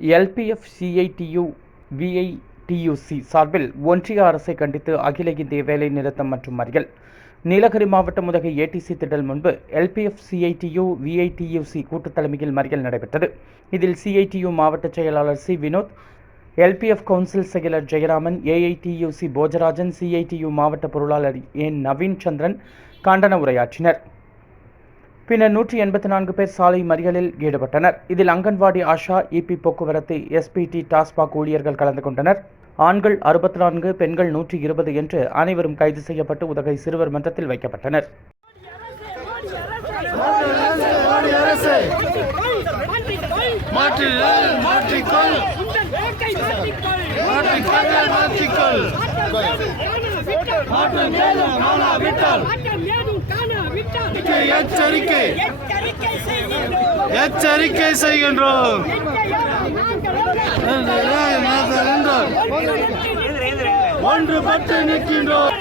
LPF CITU VITUC சார்பில் ஒன்றிய அரசை கண்டித்து அகில இந்திய வேலை நிறுத்தம் மற்றும் மறியல். நீலகிரி மாவட்டம் உதகை ATC திடல் முன்பு LPF CITU VITUC கூட்டு தலைமையில் மறியல் நடைபெற்றது. இதில் CITU மாவட்ட செயலாளர் C. வினோத், LPF கவுன்சில் செயலர் ஜெயராமன், AITUC போஜராஜன், CITU மாவட்ட பொருளாளர் N. நவீன் சந்திரன் கண்டன உரையாற்றினர். பின்னர் 184 பேர் சாலை மறியலில் ஈடுபட்டனர். இதில் அங்கன்வாடி, ஆஷா, EP போக்குவரத்து, SPT, டாஸ்மாக் ஊழியர்கள் கலந்து கொண்டனர். ஆண்கள் 64, பெண்கள் 120 என்று அனைவரும் கைது செய்யப்பட்டு உதகை சிறுவர் மன்றத்தில் வைக்கப்பட்டனர். எச்சரிக்கை செய்கின்றோம். ஒன்றுபட்டு நிற்கின்றோம்.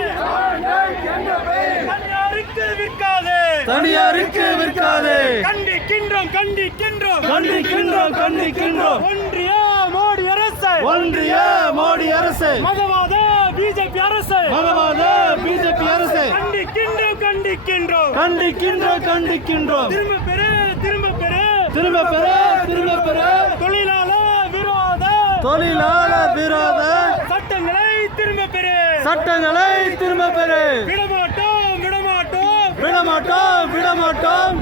தனியாருக்கு விற்காதே. கண்டிக்கின்றோம் கண்டிக்கின்றோம் கண்டிக்கின்றோம் கண்டிக்கின்றோம். ஒன்றிய மோடி அரசு, மதவாத BJP அரசு, மதவாத BJP அரசு. கண்டிக்கின்றோம் கண்டிக்கின்றோம் கண்டிக்கின்றோம் கண்டிக்கின்றோம். திரும்ப பெறு திரும்ப பெறு திரும்ப பெறு திரும்ப பெறு. தொழிலாளர் விரோத சட்டங்களை திரும்ப பெறு சட்டங்களை திரும்ப பெறு. விடமாட்டோம் விடமாட்டோம் விடமாட்டோம் விடமாட்டோம்.